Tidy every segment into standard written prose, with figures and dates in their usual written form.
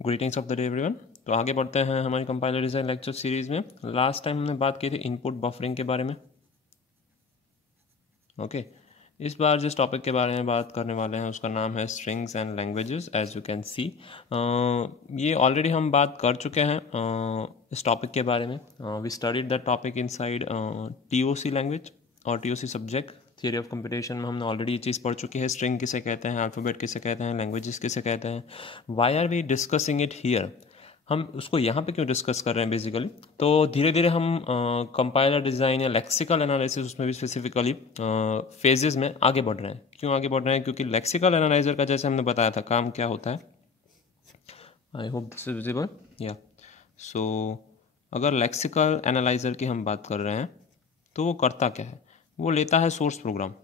Greetings of the day everyone. तो आगे बढ़ते हैं हमारी कंपाइलर डिज़ाइन लेक्चर सीरीज़ में। लास्ट टाइम हमने बात की थी इनपुट बफरिंग के बारे में। ओके इस बार जिस टॉपिक के बारे में बात करने वाले हैं उसका नाम है strings and languages. As you can see ये ऑलरेडी हम बात कर चुके हैं इस टॉपिक के बारे में। We studied that topic inside TOC language और TOC subject theory of computation में हमने ऑलरेडी ये चीज़ पढ़ चुकी है। स्ट्रिंग किसे कहते हैं, अल्फ़ाबेट किसे कहते हैं, लैंग्वेजेस किसे कहते हैं। Why are we discussing it here, हम उसको यहाँ पे क्यों डिस्कस कर रहे हैं बेसिकली। तो धीरे धीरे हम कंपाइलर डिज़ाइन या लेक्सिकल एनालिसिस उसमें भी स्पेसिफिकली फेजेस में आगे बढ़ रहे हैं। क्यों आगे बढ़ रहे हैं? क्योंकि लेक्सिकल एनालाइजर का जैसे हमने बताया था काम क्या होता है। I hope this is visible या। सो अगर लेक्सिकल एनालाइजर की हम बात कर रहे हैं तो वो करता क्या है, वो लेता है सोर्स प्रोग्राम।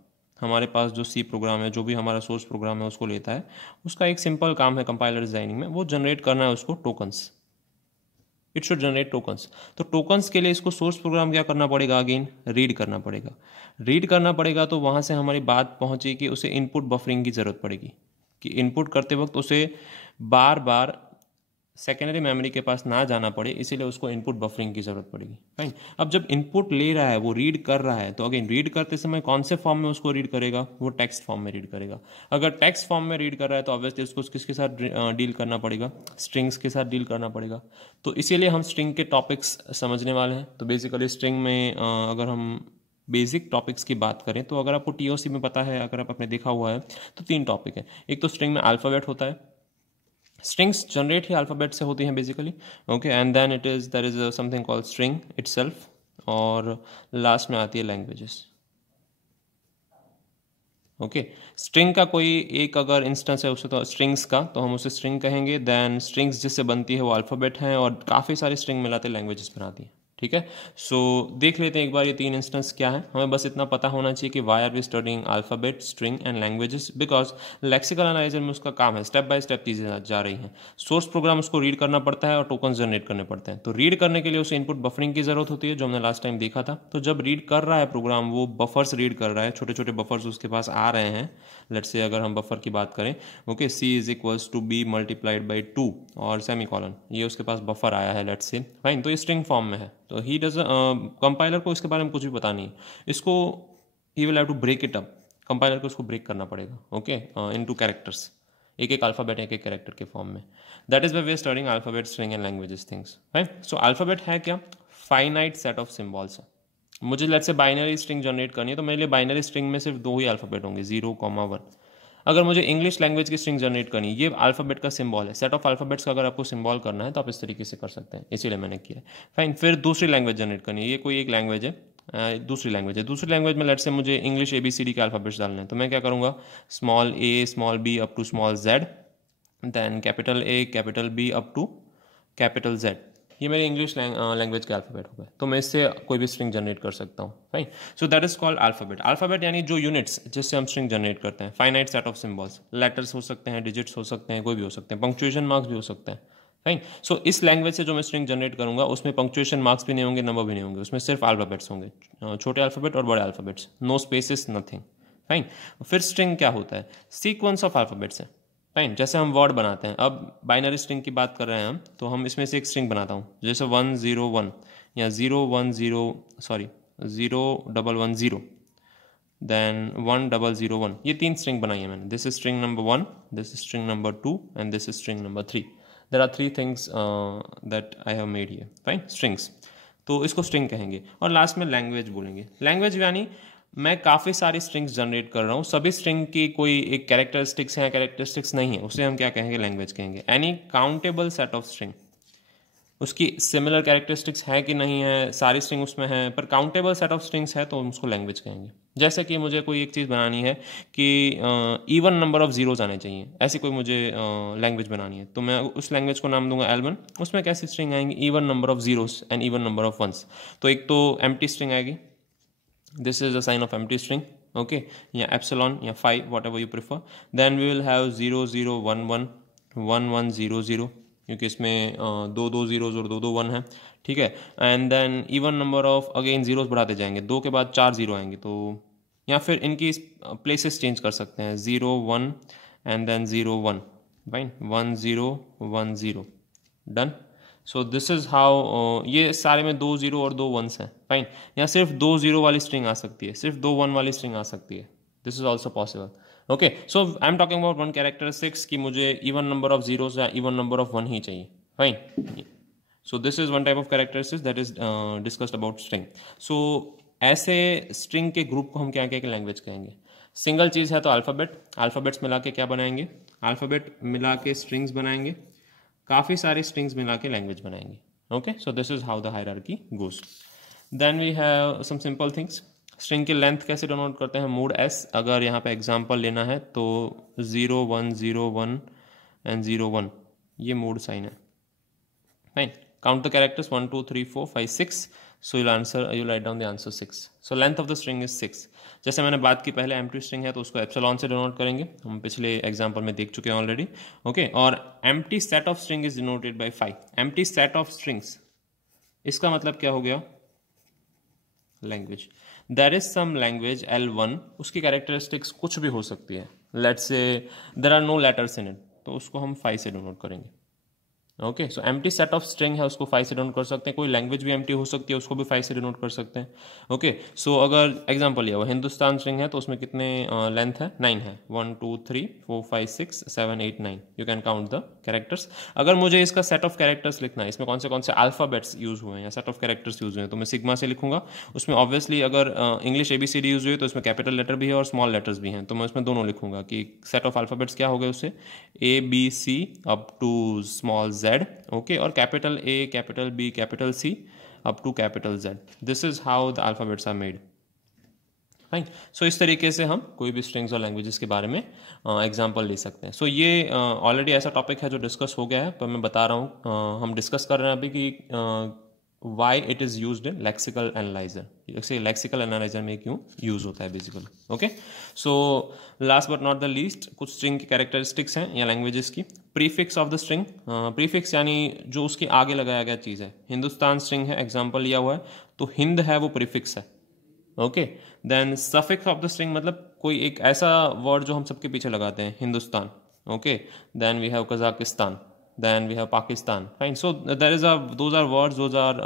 हमारे पास जो C प्रोग्राम है, जो भी हमारा सोर्स प्रोग्राम है उसको लेता है। उसका एक सिंपल काम है कंपाइलर डिजाइनिंग में, वो जनरेट करना है उसको tokens. It should generate tokens. तो टोकन्स के लिए इसको सोर्स प्रोग्राम क्या करना पड़ेगा, अगेन रीड करना पड़ेगा। रीड करना पड़ेगा तो वहाँ से हमारी बात पहुँची कि उसे इनपुट बफरिंग की ज़रूरत पड़ेगी, कि इनपुट करते वक्त उसे बार बार सेकेंडरी मेमोरी के पास ना जाना पड़े, इसीलिए उसको इनपुट बफरिंग की ज़रूरत पड़ेगी। फाइन। अब जब इनपुट ले रहा है, वो रीड कर रहा है, तो अगेन रीड करते समय कौन से फॉर्म में उसको रीड करेगा, वो टेक्स्ट फॉर्म में रीड करेगा। अगर टेक्स्ट फॉर्म में रीड कर रहा है तो ऑब्वियसली उसको किसके साथ डील करना पड़ेगा, स्ट्रिंग्स के साथ डील करना पड़ेगा। तो इसीलिए हम स्ट्रिंग के टॉपिक्स समझने वाले हैं। तो बेसिकली स्ट्रिंग में अगर हम बेसिक टॉपिक्स की बात करें तो अगर आपको TOC में पता है, अगर आपने देखा हुआ है, तो 3 टॉपिक है। एक तो स्ट्रिंग में अल्फ़ाबेट होता है, स्ट्रिंग्स जनरेट ही अल्फ़ाबेट से होती हैं basically. Okay and then there is something called string itself, और लास्ट में आती है लैंग्वेजेस। ओके स्ट्रिंग का कोई एक अगर इंस्टेंस है उसे, तो स्ट्रिंग्स का, तो हम उसे स्ट्रिंग कहेंगे। देन स्ट्रिंग्स जिससे बनती है वो अल्फ़ाबेट हैं, और काफ़ी सारी स्ट्रिंग मिलाते लैंग्वेजेस बनाती है। ठीक है, सो देख लेते हैं एक बार ये 3 इंस्टेंस क्या है। हमें बस इतना पता होना चाहिए कि why are we studying alphabet, string and languages, because lexical analyser में उसका काम है, स्टेप बाय स्टेप चीज़ें जा रही हैं। सोर्स प्रोग्राम उसको रीड करना पड़ता है और टोकन जनरेट करने पड़ते हैं। तो रीड करने के लिए उसे इनपुट बफरिंग की ज़रूरत होती है, जो हमने लास्ट टाइम देखा था। तो जब रीड कर रहा है प्रोग्राम, वो बफर्स रीड कर रहा है, छोटे छोटे बफर्स उसके पास आ रहे हैं। लेट्स से अगर हम बफर की बात करें, okay C is equals to B multiplied by 2 और सेमीकॉलन, ये उसके पास बफर आया है लेट्स से। फाइन, तो ये स्ट्रिंग फॉर्म में है। तो ही डज कंपाइलर को इसके बारे में कुछ भी पता नहीं है, इसको ही will have to break it up. Compiler को इसको ब्रेक करना पड़ेगा, ओके इनटू कैरेक्टर्स, एक एक अल्फ़ाबेट एक एक कैरेक्टर के फॉर्म में। That is why we are studying alphabet, string and languages things. Fine, so alphabet है क्या, फाइनाइट सेट ऑफ सिम्बॉल्स है। मुझे let's say binary string generate करनी है, तो मेरे लिए बाइनरी स्ट्रिंग में सिर्फ 2 ही अल्फ़ाबेट होंगे, 0, 1। अगर मुझे इंग्लिश लैंग्वेज की स्ट्रिंग जनरेट करनी है, ये अल्फ़ाबेट का सिंबल है। सेट ऑफ अल्फ़ाबेट्स का अगर आपको सिंबल करना है तो आप इस तरीके से कर सकते हैं, इसीलिए मैंने किया है। फाइन, फिर दूसरी लैंग्वेज जनरेट करनी है, ये कोई एक लैंग्वेज है, दूसरी लैंग्वेज है। दूसरी लैंग्वेज में लेट्स से मुझे इंग्लिश ABCD के अल्फ़ाबेट्स डालने हैं, तो मैं क्या करूँगा, small a small b up to small z, then capital A capital B up to capital Z। ये मेरे इंग्लिश लैंग्वेज के अल्फ़ाबेट हो गए, तो मैं इससे कोई भी स्ट्रिंग जनरेट कर सकता हूँ। Fine, so that is called alphabet. Alphabet यानी जो यूनिट्स जिससे हम स्ट्रिंग जनरेट करते हैं, finite set of symbols, letters हो सकते हैं, डिजिट्स हो सकते हैं, कोई भी हो सकते हैं, पंक्चुएशन मार्क्स भी हो सकते हैं। फाइन, सो इस लैंग्वेज से जो मैं स्ट्रिंग जनरेट करूँगा उसमें पंक्चुएशन मार्क्स भी नहीं होंगे, नंबर भी नहीं होंगे, उसमें सिर्फ अल्फ़ाबेट्स होंगे, छोटे अल्फ़ाबेट और बड़े alphabets, no spaces, nothing. Fine, फिर स्ट्रिंग क्या होता है, सीक्वेंस ऑफ अल्फ़ाबेट्स है। फाइन, जैसे हम वर्ड बनाते हैं, अब बाइनरी स्ट्रिंग की बात कर रहे हैं हम, तो हम इसमें से एक स्ट्रिंग बनाता हूँ, जैसे 101 या 01110, देन 1001, ये 3 स्ट्रिंग बनाई है मैंने। This is string number 1, this is string number 2 and this is string number 3। There are 3 things that I have made here. Fine, strings, तो इसको स्ट्रिंग कहेंगे। और लास्ट में लैंग्वेज बोलेंगे। लैंग्वेज यानी मैं काफ़ी सारी स्ट्रिंग्स जनरेट कर रहा हूँ, सभी स्ट्रिंग की कोई एक कैरेक्टरिस्टिक्स है, कैरेक्टरिस्टिक्स नहीं है, उसे हम क्या कहेंगे, लैंग्वेज कहेंगे। Any countable set of string, उसकी सिमिलर कैरेक्टरिस्टिक्स है कि नहीं है, सारी स्ट्रिंग उसमें है, पर काउंटेबल सेट ऑफ स्ट्रिंग्स है तो हम उसको लैंग्वेज कहेंगे। जैसे कि मुझे कोई एक चीज़ बनानी है कि इवन नंबर ऑफ जीरोज आने चाहिए, ऐसी कोई मुझे लैंग्वेज बनानी है, तो मैं उस लैंग्वेज को नाम दूंगा L1। उसमें कैसी स्ट्रिंग आएंगी, even number of zeros and even number of ones. तो एक तो एम्प्टी स्ट्रिंग आएगी, this is a sign of empty string, okay, या epsilon या phi, whatever you prefer. Then we will have 0011 1100, क्योंकि इसमें 2 zeros और 2 1 है, ठीक है। And then even number of, again zeros बढ़ाते जाएंगे, 2 के बाद 4 जीरो आएंगे, तो या फिर इनकी प्लेसेस चेंज कर सकते हैं, 0 1 and then 0 1, fine, 1 0 1 0 done. So this is how, ये सारे में 2 0 और 2 1s हैं, फाइन। यहाँ सिर्फ 2 0 वाली स्ट्रिंग आ सकती है, सिर्फ 2 1 वाली स्ट्रिंग आ सकती है, this is also possible. Okay, so I am talking about one characteristics कि मुझे इवन नंबर ऑफ जीरोस या इवन नंबर ऑफ 1 ही चाहिए, fine. So this is one type of characteristics that is discussed about string. So ऐसे string के group को हम क्या क्या लैंग्वेज कहेंगे? सिंगल चीज़ है तो अल्फ़ाबेट, अल्फ़ाबेट्स मिला के क्या बनाएंगे? अल्फ़ाबेट मिला के स्ट्रिंग्स बनाएंगे, काफ़ी सारे स्ट्रिंग्स मिला के लैंग्वेज बनाएंगे। Okay, so this is how the hierarchy goes. Then we have some simple things. String की लेंथ कैसे डिनोट करते हैं? Mod S. अगर यहाँ पे एग्जांपल लेना है तो 0 1 0 1 एंड 0 1, ये मोड साइन है, fine. Count the characters 1 2 3 4 5 6. So you'll write down the answer 6. So length of the string is 6. जैसे मैंने बात की पहले एम्प्टी स्ट्रिंग है तो उसको एप्सिलॉन से डिनोट करेंगे, हम पिछले एग्जांपल में देख चुके हैं ऑलरेडी। ओके, और empty set of string is denoted by 5। Empty set of strings, इसका मतलब क्या हो गया? Language. There is some language L1, उसकी कैरेक्टरिस्टिक्स कुछ भी हो सकती है, let's say there are no letters in it, तो उसको हम 5 से डिनोट करेंगे। Okay, so empty set of string है, उसको 5 से डिनोट कर सकते हैं। कोई लैंग्वेज भी एम्प्टी हो सकती है, उसको भी 5 से डिनोट कर सकते हैं। ओके, सो अगर एग्जांपल लिया हुआ हिंदुस्तान स्ट्रिंग है तो उसमें कितने लेंथ है? 9 है, 1 2 3 4 5 6 7 8 9, you can count the characters. अगर मुझे इसका सेट ऑफ कैरेक्टर्स लिखना है, इसमें कौन से अल्फाबेट्स यूज हुए हैं या सेट ऑफ कैरेक्टर्स यूज हुए हैं, तो मैं सिग्मा से लिखूंगा। उसमें ऑब्वियसली अगर इंग्लिश ABCD यूज हुई है तो उसमें कैपिटल लेटर भी है और स्मॉल लेटर्स भी हैं, तो मैं उसमें दोनों लिखूंगा कि सेट ऑफ अल्फाबेट्स क्या हो गए उससे, ABC up to small Z। Okay, और capital A, capital B, capital C up to capital Z। This is how the alphabets are made, fine. So इस तरीके से हम कोई भी स्ट्रिंग्स और लैंग्वेजेस के बारे में एग्जांपल ले सकते हैं। सो ये ऑलरेडी ऐसा टॉपिक है जो डिस्कस हो गया है, पर मैं बता रहा हूँ, हम डिस्कस कर रहे हैं अभी कि why it is used in lexical analyser, जैसे लेक्सिकल एनालाइजर में क्यों यूज होता है basically. Okay, so last but not the least, कुछ स्ट्रिंग की कैरेक्टरिस्टिक्स हैं या लैंग्वेजेस की। Prefix of the string, prefix यानी जो उसके आगे लगाया गया चीज़ है। हिंदुस्तान स्ट्रिंग है, एग्जाम्पल लिया हुआ है, तो हिंद है वो प्रीफिक्स है। Okay, then suffix of the string मतलब कोई एक ऐसा वर्ड जो हम सबके पीछे लगाते हैं, Hindustan. Okay, then we have Kazakhstan, then we have Pakistan, fine। So those are words, those are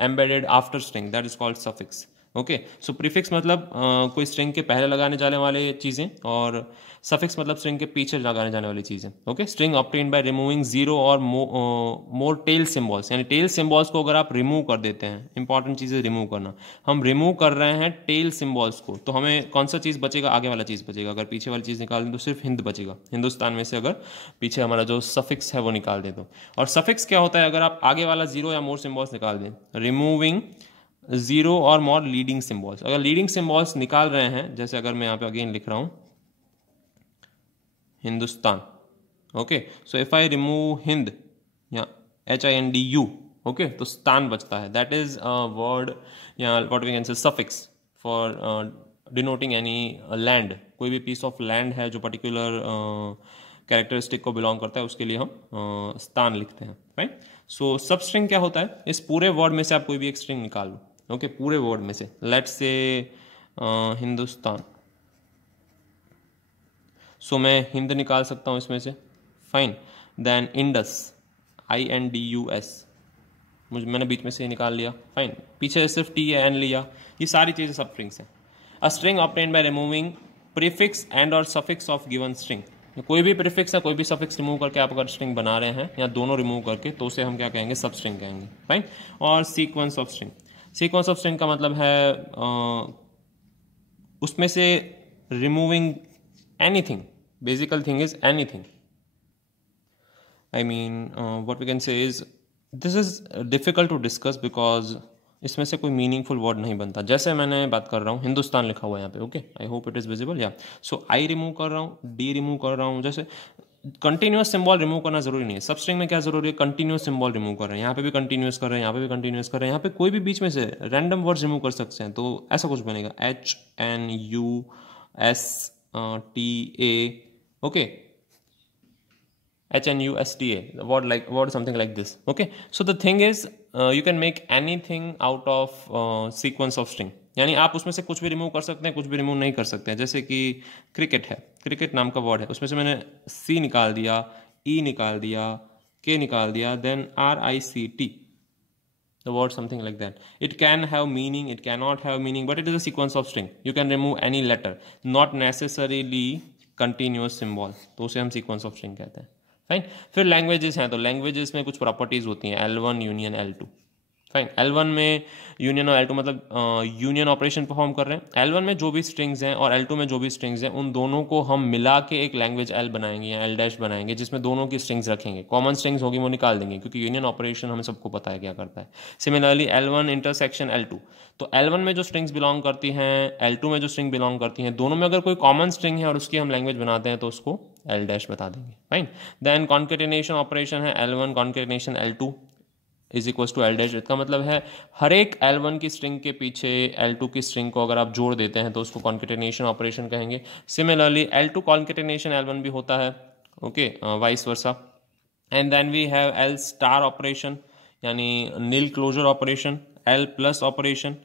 embedded after string, that is called suffix। Okay, so prefix मतलब कोई स्ट्रिंग के पहले लगाने जाने वाले चीज़ें, और सफिक्स मतलब स्ट्रिंग के पीछे लगाने जाने वाली चीज़ें। Okay, string obtained by removing zero और मोर टेल सिम्बॉल्स, यानी टेल सिम्बॉल्स को अगर आप रिमूव कर देते हैं, इंपॉर्टेंट चीज़ें रिमूव करना, हम रिमूव कर रहे हैं टेल सिम्बॉल्स को, तो हमें कौन सा चीज़ बचेगा? आगे वाला चीज़ बचेगा। अगर पीछे वाली चीज़ निकाल दें तो सिर्फ हिंद बचेगा, हिंदुस्तान में से अगर पीछे हमारा जो सफिक्स है वो निकाल दें तो। और सफिक्स क्या होता है? अगर आप आगे वाला जीरो या मोर सिम्बॉल्स निकाल दें, रिमूविंग जीरो और मोर लीडिंग सिम्बॉल्स। अगर लीडिंग सिम्बॉल्स निकाल रहे हैं, जैसे अगर मैं यहाँ पे अगेन लिख रहा हूँ Hindustan, okay, so if I remove Hind या HINDU, ओके, तो स्तान बचता है। दैट इज वर्ड या what we can say suffix for denoting any land. कोई भी पीस ऑफ लैंड है जो पर्टिकुलर कैरेक्टरिस्टिक को बिलोंग करता है, उसके लिए हम स्थान लिखते हैं, राइट। सो सब स्ट्रिंग क्या होता है? इस पूरे वर्ड में से आप कोई भी एक स्ट्रिंग निकाल लो, ओके, पूरे वर्ड में से। लेट्स से हिंदुस्तान, सो मैं हिंद निकाल सकता हूँ इसमें से, फाइन। देन इंडस, INDUS, मैंने बीच में से निकाल लिया, फाइन। पीछे सिर्फ TAN लिया, ये सारी चीज़ें सब स्ट्रिंग्स हैं। A string obtained by removing prefix and और सफिक्स ऑफ गिवन स्ट्रिंग। कोई भी प्रीफिक्स या कोई भी सफिक्स रिमूव करके आप अगर स्ट्रिंग बना रहे हैं, या दोनों रिमूव करके, तो उसे हम क्या कहेंगे? सब स्ट्रिंग कहेंगे, फाइन। और sequence of string, sequence of string का मतलब है उसमें से removing anything, basically thing is anything. I mean, what we can say is this is difficult to discuss because इसमें से कोई मीनिंगफुल वर्ड नहीं बनता। जैसे मैंने बात कर रहा हूँ, हिंदुस्तान लिखा हुआ है यहाँ पे, okay, I hope it is visible, या सो आई रिमूव कर रहा हूँ, डी रिमूव कर रहा हूँ। जैसे कंटिन्यूस सिंबल रिमूव करना जरूरी नहीं है। सब स्ट्रिंग में क्या जरूरी है? कंटिन्यूस सिंबल रिमूव कर रहे हैं, यहाँ पे भी कंटिन्यूस कर रहे हैं, यहाँ पे भी कंटिन्यूस कर रहे हैं, यहाँ पे कोई भी बीच में से रैंडम वर्ड्स रिमूव कर सकते हैं, तो ऐसा कुछ बनेगा HNUSTA, okay, HNUSTA, word something like this, okay। So the thing is, you can make anything out of sequence of string, यानी आप उसमें से कुछ भी रिमूव कर सकते हैं, कुछ भी रिमूव नहीं कर सकते हैं। जैसे कि क्रिकेट है, क्रिकेट नाम का वर्ड है, उसमें से मैंने C निकाल दिया, ई निकाल दिया, के निकाल दिया, then RICT, the word something like that. It can have meaning, it cannot have meaning, but it is a sequence of string. You can remove any letter, not necessarily continuous symbol, तो उसे हम sequence of string कहते हैं. Fine. फिर languages हैं, तो languages में कुछ प्रॉपर्टीज होती हैं, L1 union L2. Fine. L1 में यूनियन और L2 मतलब यूनियन ऑपरेशन परफॉर्म कर रहे हैं. L1 में जो भी स्ट्रिंग्स हैं और L2 में जो भी स्ट्रिंग्स हैं उन दोनों को हम मिला के एक लैंग्वेज L बनाएंगे या L डैश बनाएंगे, जिसमें दोनों की स्ट्रिंग्स रखेंगे. कॉमन स्ट्रिंग्स होगी वो निकाल देंगे, क्योंकि यूनियन ऑपरेशन हमें सबको पता है क्या करता है. सिमिलरली L1 इंटरसेक्शन L2, तो L1 में जो स्ट्रिंग्स बिलोंग करती हैं, L2 में जो स्ट्रिंग बिलोंग करती हैं, दोनों में अगर कोई कॉमन स्ट्रिंग है और उसकी हम लैंग्वेज बनाते हैं तो उसको L डैश बता देंगे. फाइन. देन कॉन्केटिनेशन ऑपरेशन है, L1 concatenation L2 is equals to L dash. इसका मतलब है हर एक L1 की स्ट्रिंग के पीछे L2 की स्ट्रिंग को अगर आप जोड़ देते हैं तो उसको कॉन्केटिनेशन ऑपरेशन कहेंगे. सिमिलरली L2 कॉन्केटिनेशन L1 भी होता है. Okay, vice versa. And then we have L star operation, यानी नील closure operation, L plus operation,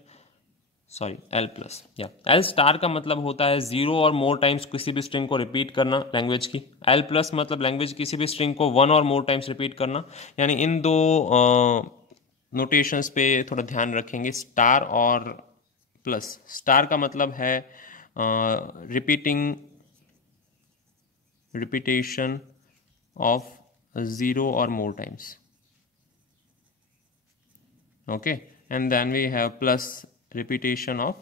sorry L plus या L स्टार का मतलब होता है जीरो और मोर टाइम्स किसी भी स्ट्रिंग को रिपीट करना लैंग्वेज की. L प्लस मतलब लैंग्वेज किसी भी स्ट्रिंग को वन और मोर टाइम्स रिपीट करना. यानी इन दो नोटेशंस पे थोड़ा ध्यान रखेंगे, स्टार और प्लस. स्टार का मतलब है रिपीटेशन ऑफ जीरो और more times. Okay, and then we have plus, repetition of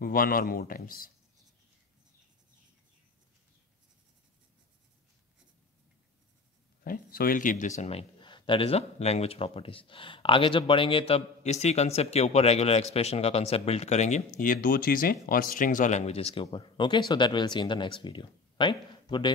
one or more times. Right? So we'll keep this in mind. That is the language properties. आगे जब बढ़ेंगे तब इसी concept के ऊपर रेगुलर एक्सप्रेशन का concept build करेंगे, ये दो चीज़ें, और स्ट्रिंग्स और लैंग्वेजेस के ऊपर. Okay, so that will see in the next video. Fine. Good day.